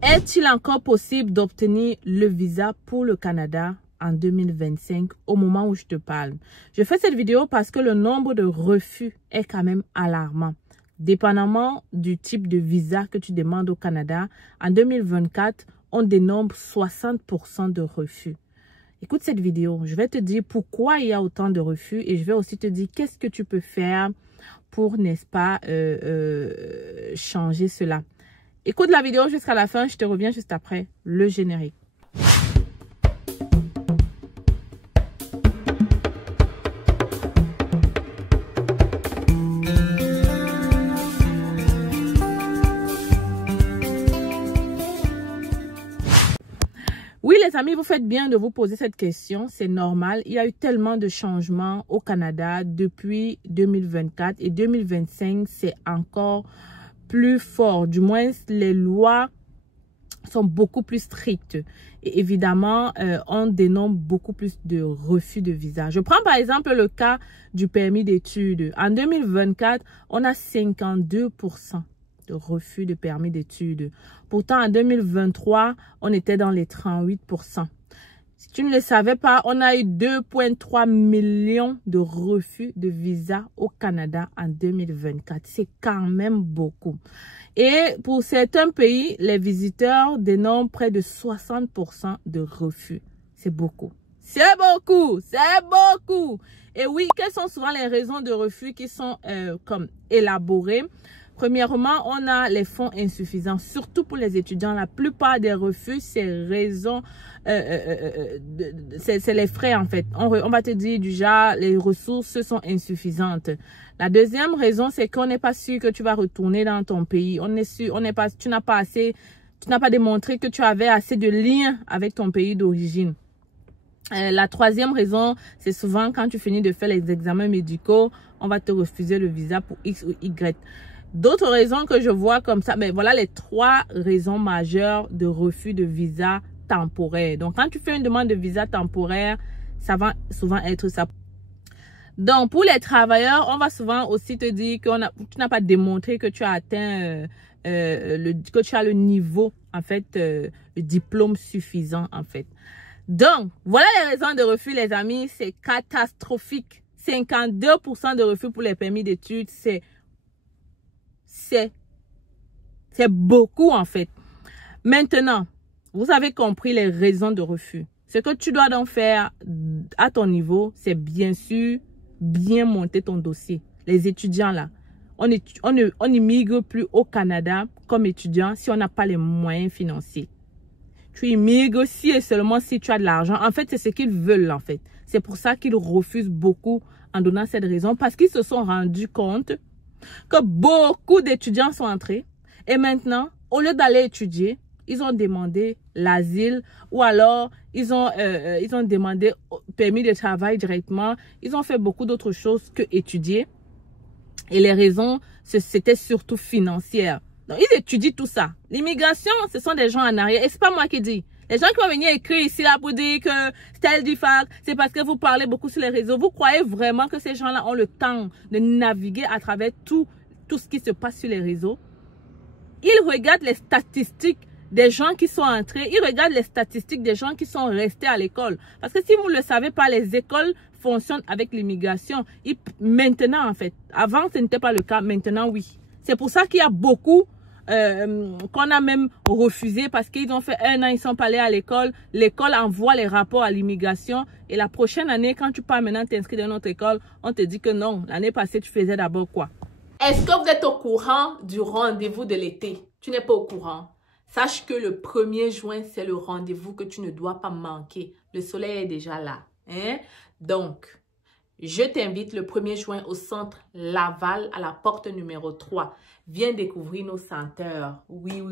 Est-il encore possible d'obtenir le visa pour le Canada en 2025 au moment où je te parle? Je fais cette vidéo parce que le nombre de refus est quand même alarmant. Dépendamment du type de visa que tu demandes au Canada, en 2024, on dénombre 60% de refus. Écoute cette vidéo, je vais te dire pourquoi il y a autant de refus et je vais aussi te dire qu'est-ce que tu peux faire pour, n'est-ce pas, changer cela. Écoute la vidéo jusqu'à la fin, je te reviens juste après le générique. Oui, les amis, vous faites bien de vous poser cette question. C'est normal. Il y a eu tellement de changements au Canada depuis 2024 et 2025, c'est encore plus fort. Du moins, les lois sont beaucoup plus strictes. Et évidemment, on dénombre beaucoup plus de refus de visa. Je prends par exemple le cas du permis d'études. En 2024, on a 52% de refus de permis d'études. Pourtant, en 2023, on était dans les 38%. Si tu ne le savais pas, on a eu 2,3 millions de refus de visa au Canada en 2024. C'est quand même beaucoup. Et pour certains pays, les visiteurs dénombrent près de 60% de refus. C'est beaucoup. C'est beaucoup. C'est beaucoup. Et oui, quelles sont souvent les raisons de refus qui sont comme élaborées? Premièrement, on a les fonds insuffisants, surtout pour les étudiants. La plupart des refus, c'est raison, c'est les frais en fait. On va te dire du genre, les ressources sont insuffisantes. La deuxième raison, c'est qu'on n'est pas sûr que tu vas retourner dans ton pays. Tu n'as pas démontré que tu avais assez de liens avec ton pays d'origine. La troisième raison, c'est souvent quand tu finis de faire les examens médicaux, on va te refuser le visa pour X ou Y. D'autres raisons que je vois comme ça, mais voilà les trois raisons majeures de refus de visa temporaire. Donc, quand tu fais une demande de visa temporaire, ça va souvent être ça. Donc, pour les travailleurs, on va souvent aussi te dire que tu n'as pas démontré que tu as atteint, que tu as le niveau, en fait, le diplôme suffisant, en fait. Donc, voilà les raisons de refus, les amis. C'est catastrophique. 52% de refus pour les permis d'études, c'est beaucoup en fait. Maintenant, vous avez compris les raisons de refus. Ce que tu dois donc faire à ton niveau, c'est bien sûr bien monter ton dossier. Les étudiants là, on n'immigre plus au Canada comme étudiant si on n'a pas les moyens financiers. Tu immigres si et seulement si tu as de l'argent. En fait, c'est ce qu'ils veulent en fait. C'est pour ça qu'ils refusent beaucoup en donnant cette raison parce qu'ils se sont rendus compte que beaucoup d'étudiants sont entrés et maintenant, au lieu d'aller étudier, ils ont demandé l'asile ou alors ils ont demandé permis de travail directement. Ils ont fait beaucoup d'autres choses que étudier. Et les raisons, c'était surtout financières. Donc, ils étudient tout ça. L'immigration, ce sont des gens en arrière. Et c'est pas moi qui dis. Les gens qui vont venir écrire ici là pour dire que tel du fac, c'est parce que vous parlez beaucoup sur les réseaux. Vous croyez vraiment que ces gens-là ont le temps de naviguer à travers tout ce qui se passe sur les réseaux? Ils regardent les statistiques des gens qui sont entrés. Ils regardent les statistiques des gens qui sont restés à l'école. Parce que si vous ne le savez pas, les écoles fonctionnent avec l'immigration. Maintenant, en fait, avant, ce n'était pas le cas. Maintenant, oui. C'est pour ça qu'il y a beaucoup qu'on a même refusé parce qu'ils ont fait 1 an, ils sont pas allés à l'école. L'école envoie les rapports à l'immigration et la prochaine année, quand tu pars maintenant t'inscrire dans notre école, on te dit que non, l'année passée, tu faisais d'abord quoi? Est-ce que vous êtes au courant du rendez-vous de l'été? Tu n'es pas au courant. Sache que le 1er juin, c'est le rendez-vous que tu ne dois pas manquer. Le soleil est déjà là. Hein? Donc, je t'invite le 1er juin au centre Laval à la porte numéro 3. Viens découvrir nos senteurs. Oui,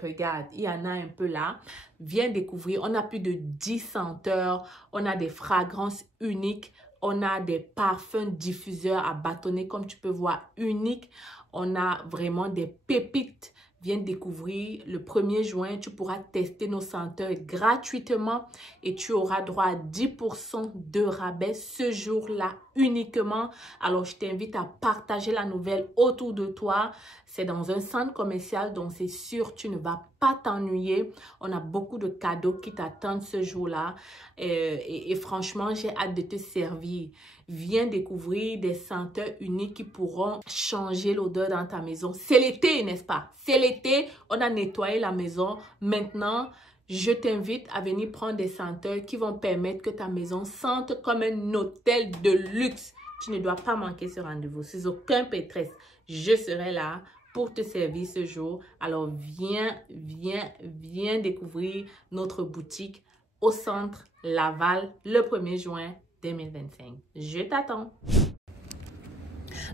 regarde, il y en a un peu là. Viens découvrir. On a plus de 10 senteurs. On a des fragrances uniques. On a des parfums diffuseurs à bâtonner, comme tu peux voir, uniques. On a vraiment des pépites. Viens découvrir le 1er juin. Tu pourras tester nos senteurs gratuitement et tu auras droit à 10% de rabais ce jour-là uniquement. Alors, je t'invite à partager la nouvelle autour de toi. C'est dans un centre commercial, donc c'est sûr, tu ne vas pas t'ennuyer. On a beaucoup de cadeaux qui t'attendent ce jour-là. Et franchement, j'ai hâte de te servir. Viens découvrir des senteurs uniques qui pourront changer l'odeur dans ta maison. C'est l'été, n'est-ce pas? C'est l'été, on a nettoyé la maison. Maintenant, je t'invite à venir prendre des senteurs qui vont permettre que ta maison sente comme un hôtel de luxe. Tu ne dois pas manquer ce rendez-vous. Sans aucun pétresse, je serai là pour te servir ce jour. Alors, viens découvrir notre boutique au centre Laval le 1er juin 2025. Je t'attends.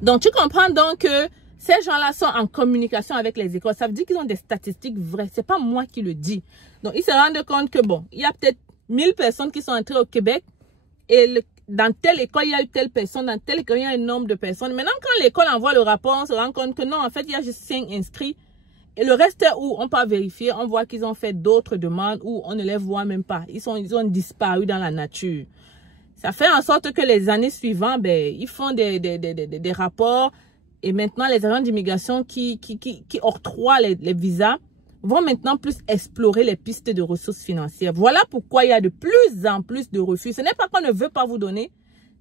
Donc, tu comprends donc que ces gens-là sont en communication avec les écoles. Ça veut dire qu'ils ont des statistiques vraies. Ce n'est pas moi qui le dis. Donc, ils se rendent compte que, bon, il y a peut-être 1000 personnes qui sont entrées au Québec et dans telle école, il y a eu telle personne. Dans telle école, il y a un nombre de personnes. Maintenant, quand l'école envoie le rapport, on se rend compte que non, en fait, il y a juste 5 inscrits. Et le reste où on peut vérifier, on voit qu'ils ont fait d'autres demandes où on ne les voit même pas. Ils ont disparu dans la nature. Ça fait en sorte que les années suivantes, ben, ils font des rapports. Et maintenant, les agents d'immigration qui octroient les visas vont maintenant plus explorer les pistes de ressources financières. Voilà pourquoi il y a de plus en plus de refus. Ce n'est pas qu'on ne veut pas vous donner,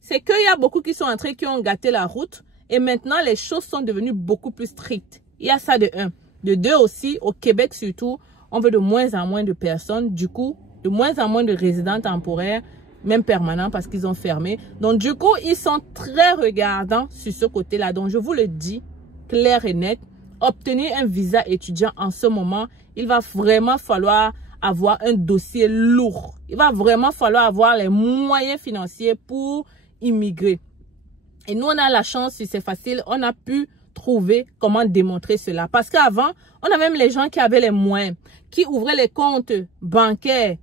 c'est qu'il y a beaucoup qui sont entrés, qui ont gâté la route. Et maintenant, les choses sont devenues beaucoup plus strictes. Il y a ça de un. De deux aussi, au Québec surtout, on veut de moins en moins de personnes. Du coup, de moins en moins de résidents temporaires, même permanents parce qu'ils ont fermé. Donc, du coup, ils sont très regardants sur ce côté-là. Donc, je vous le dis, clair et net, obtenir un visa étudiant en ce moment, il va vraiment falloir avoir un dossier lourd. Il va vraiment falloir avoir les moyens financiers pour immigrer. Et nous, on a la chance, si c'est facile, on a pu trouver comment démontrer cela. Parce qu'avant, on avait même les gens qui avaient les moyens, qui ouvraient les comptes bancaires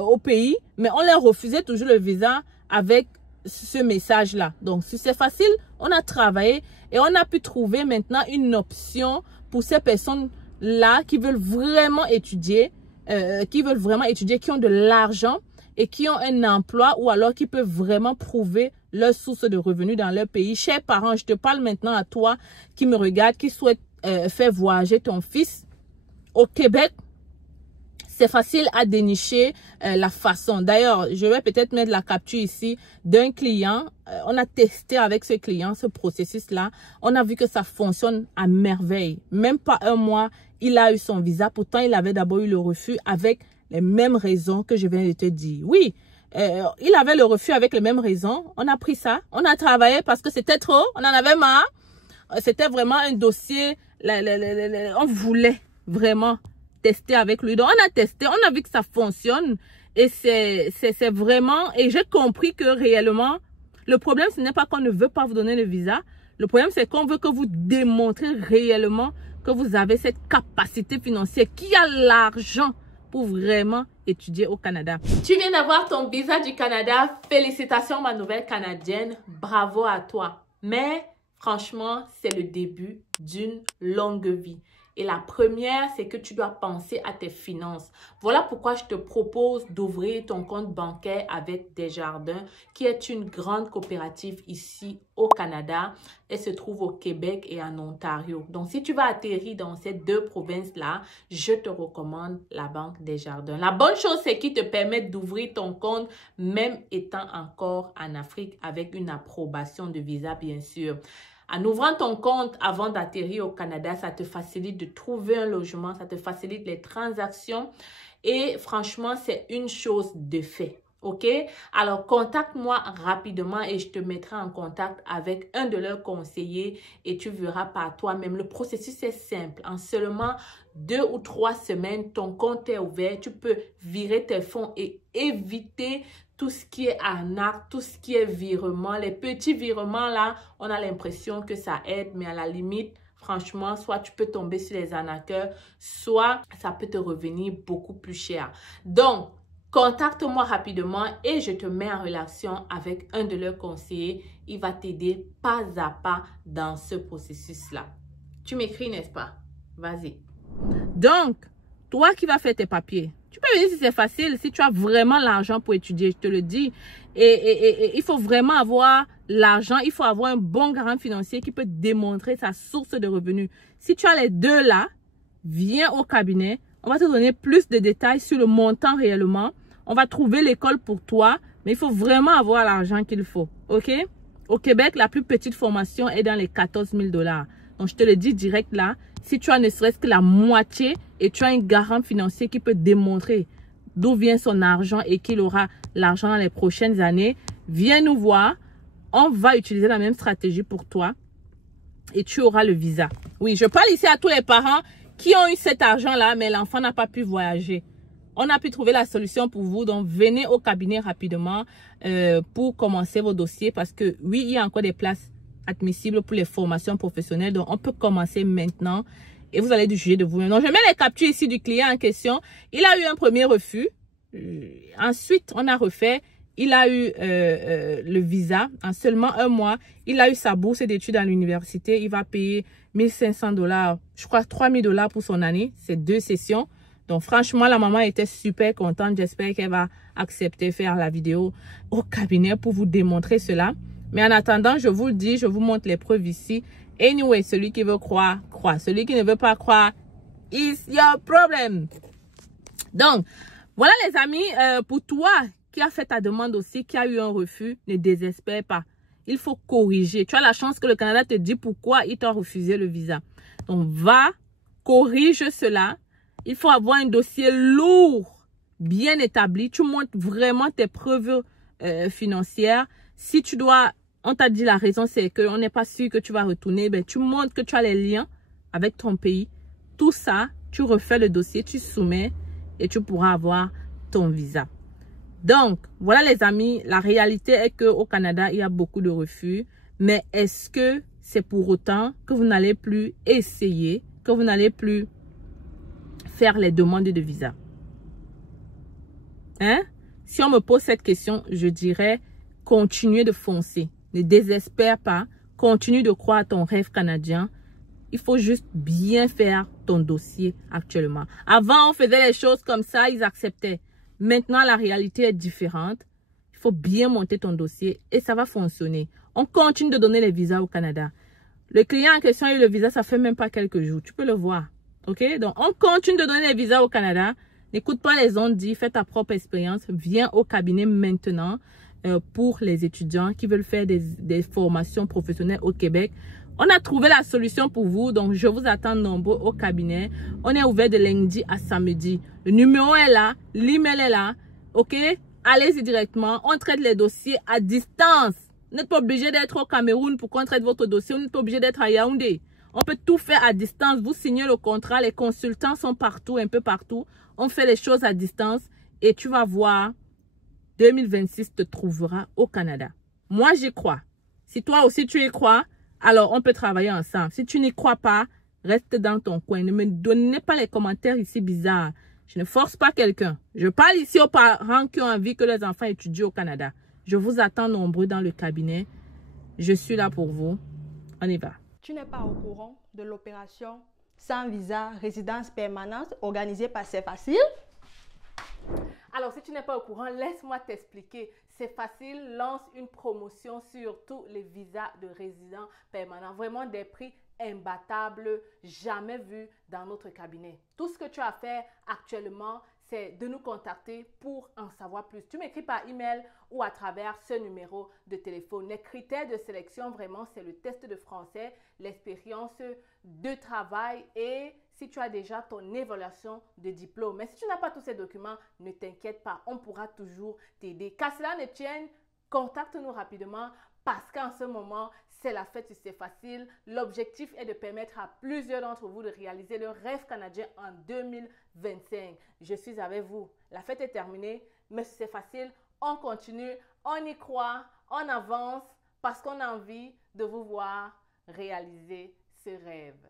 au pays, mais on leur refusait toujours le visa avec ce message-là. Donc, si c'est facile, on a travaillé et on a pu trouver maintenant une option pour ces personnes-là qui veulent vraiment étudier, qui ont de l'argent et qui ont un emploi ou alors qui peuvent vraiment prouver leur source de revenus dans leur pays. Chers parents, je te parle maintenant à toi qui me regarde, qui souhaite faire voyager ton fils au Québec. C'est facile à dénicher la façon. D'ailleurs, je vais peut-être mettre la capture ici d'un client. On a testé avec ce client ce processus-là. On a vu que ça fonctionne à merveille. Même pas un mois, il a eu son visa. Pourtant, il avait d'abord eu le refus avec les mêmes raisons que je viens de te dire. Oui, il avait le refus avec les mêmes raisons. On a pris ça. On a travaillé parce que c'était trop. On en avait marre. C'était vraiment un dossier. On voulait vraiment tester avec lui. Donc, on a testé, on a vu que ça fonctionne et c'est vraiment, et j'ai compris que réellement, le problème, ce n'est pas qu'on ne veut pas vous donner le visa. Le problème, c'est qu'on veut que vous démontrez réellement que vous avez cette capacité financière, qui a l'argent pour vraiment étudier au Canada. Tu viens d'avoir ton visa du Canada. Félicitations, ma nouvelle Canadienne. Bravo à toi. Mais franchement, c'est le début d'une longue vie. Et la première, c'est que tu dois penser à tes finances. Voilà pourquoi je te propose d'ouvrir ton compte bancaire avec Desjardins, qui est une grande coopérative ici au Canada. Elle se trouve au Québec et en Ontario. Donc, si tu vas atterrir dans ces deux provinces-là, je te recommande la Banque Desjardins. La bonne chose, c'est qu'ils te permettent d'ouvrir ton compte, même étant encore en Afrique, avec une approbation de visa, bien sûr. En ouvrant ton compte avant d'atterrir au Canada, ça te facilite de trouver un logement, ça te facilite les transactions et franchement, c'est une chose de fait. OK? Alors, contacte-moi rapidement et je te mettrai en contact avec un de leurs conseillers et tu verras par toi-même. Le processus est simple. En seulement 2 ou 3 semaines, ton compte est ouvert. Tu peux virer tes fonds et éviter tout ce qui est arnaque, tout ce qui est virement. Les petits virements là, on a l'impression que ça aide, mais à la limite, franchement, soit tu peux tomber sur les arnaqueurs, soit ça peut te revenir beaucoup plus cher. Donc, contacte-moi rapidement et je te mets en relation avec un de leurs conseillers. Il va t'aider pas à pas dans ce processus-là. Tu m'écris, n'est-ce pas? Vas-y. Donc, toi qui vas faire tes papiers, tu peux venir si c'est facile, si tu as vraiment l'argent pour étudier, je te le dis. Et il faut vraiment avoir l'argent, il faut avoir un bon garant financier qui peut démontrer sa source de revenus. Si tu as les deux là, viens au cabinet. On va te donner plus de détails sur le montant réellement. On va trouver l'école pour toi, mais il faut vraiment avoir l'argent qu'il faut. OK? Au Québec, la plus petite formation est dans les 14 000 $. Donc, je te le dis direct là. Si tu as ne serait-ce que la moitié et tu as un garant financier qui peut démontrer d'où vient son argent et qu'il aura l'argent dans les prochaines années, viens nous voir. On va utiliser la même stratégie pour toi et tu auras le visa. Oui, je parle ici à tous les parents qui ont eu cet argent-là, mais l'enfant n'a pas pu voyager. On a pu trouver la solution pour vous. Donc, venez au cabinet rapidement pour commencer vos dossiers parce que oui, il y a encore des places admissibles pour les formations professionnelles. Donc, on peut commencer maintenant et vous allez juger de vous-même. Donc, je mets les captures ici du client en question. Il a eu un premier refus. Ensuite, on a refait. Il a eu le visa en seulement un mois. Il a eu sa bourse d'études à l'université. Il va payer 1 500 $, je crois 3 000 $ pour son année. C'est 2 sessions. Donc, franchement, la maman était super contente. J'espère qu'elle va accepter de faire la vidéo au cabinet pour vous démontrer cela. Mais en attendant, je vous le dis, je vous montre les preuves ici. Anyway, celui qui veut croire, croit. Celui qui ne veut pas croire, is your problem. Donc, voilà les amis, pour toi qui a fait ta demande aussi, qui a eu un refus, ne désespère pas. Il faut corriger. Tu as la chance que le Canada te dit pourquoi il t'a refusé le visa. Donc, va, corrige cela. Il faut avoir un dossier lourd, bien établi. Tu montres vraiment tes preuves financières. Si tu dois, on t'a dit la raison, c'est qu'on n'est pas sûr que tu vas retourner. Ben, tu montres que tu as les liens avec ton pays. Tout ça, tu refais le dossier, tu soumets et tu pourras avoir ton visa. Donc, voilà les amis, la réalité est qu'au Canada, il y a beaucoup de refus. Mais est-ce que c'est pour autant que vous n'allez plus essayer, que vous n'allez plus faire les demandes de visa? Hein? Si on me pose cette question, je dirais continuez de foncer. Ne désespère pas. Continue de croire à ton rêve canadien. Il faut juste bien faire ton dossier actuellement. Avant, on faisait les choses comme ça, ils acceptaient. Maintenant, la réalité est différente. Il faut bien monter ton dossier et ça va fonctionner. On continue de donner les visas au Canada. Le client en question a eu le visa, ça fait même pas quelques jours. Tu peux le voir. OK? Donc, on continue de donner les visas au Canada. N'écoute pas les ondes dit, fais ta propre expérience. Viens au cabinet maintenant pour les étudiants qui veulent faire des formations professionnelles au Québec. On a trouvé la solution pour vous, donc je vous attends nombreux au cabinet. On est ouvert de lundi à samedi. Le numéro est là, l'email est là, ok? Allez-y directement, on traite les dossiers à distance. Vous n'êtes pas obligé d'être au Cameroun pour qu'on traite votre dossier, vous n'êtes pas obligé d'être à Yaoundé. On peut tout faire à distance, vous signez le contrat, les consultants sont partout, un peu partout. On fait les choses à distance et tu vas voir, 2026 te trouvera au Canada. Moi, j'y crois. Si toi aussi tu y crois, alors on peut travailler ensemble. Si tu n'y crois pas, reste dans ton coin. Ne me donnez pas les commentaires ici bizarres. Je ne force pas quelqu'un. Je parle ici aux parents qui ont envie que leurs enfants étudient au Canada. Je vous attends nombreux dans le cabinet. Je suis là pour vous. On y va. Tu n'es pas au courant de l'opération sans visa résidence permanente organisée par C'est Facile? Alors, si tu n'es pas au courant, laisse-moi t'expliquer. C'est facile, lance une promotion sur tous les visas de résidents permanents. Vraiment des prix imbattables, jamais vus dans notre cabinet. Tout ce que tu as à faire actuellement, c'est de nous contacter pour en savoir plus. Tu m'écris par email ou à travers ce numéro de téléphone. Les critères de sélection, vraiment, c'est le test de français, l'expérience de travail et si tu as déjà ton évaluation de diplôme. Mais si tu n'as pas tous ces documents, ne t'inquiète pas, on pourra toujours t'aider. Qu'à cela ne tienne, contacte-nous rapidement parce qu'en ce moment, c'est la fête, c'est facile. L'objectif est de permettre à plusieurs d'entre vous de réaliser leur rêve canadien en 2025. Je suis avec vous. La fête est terminée, mais c'est facile. On continue, on y croit, on avance parce qu'on a envie de vous voir réaliser ce rêve.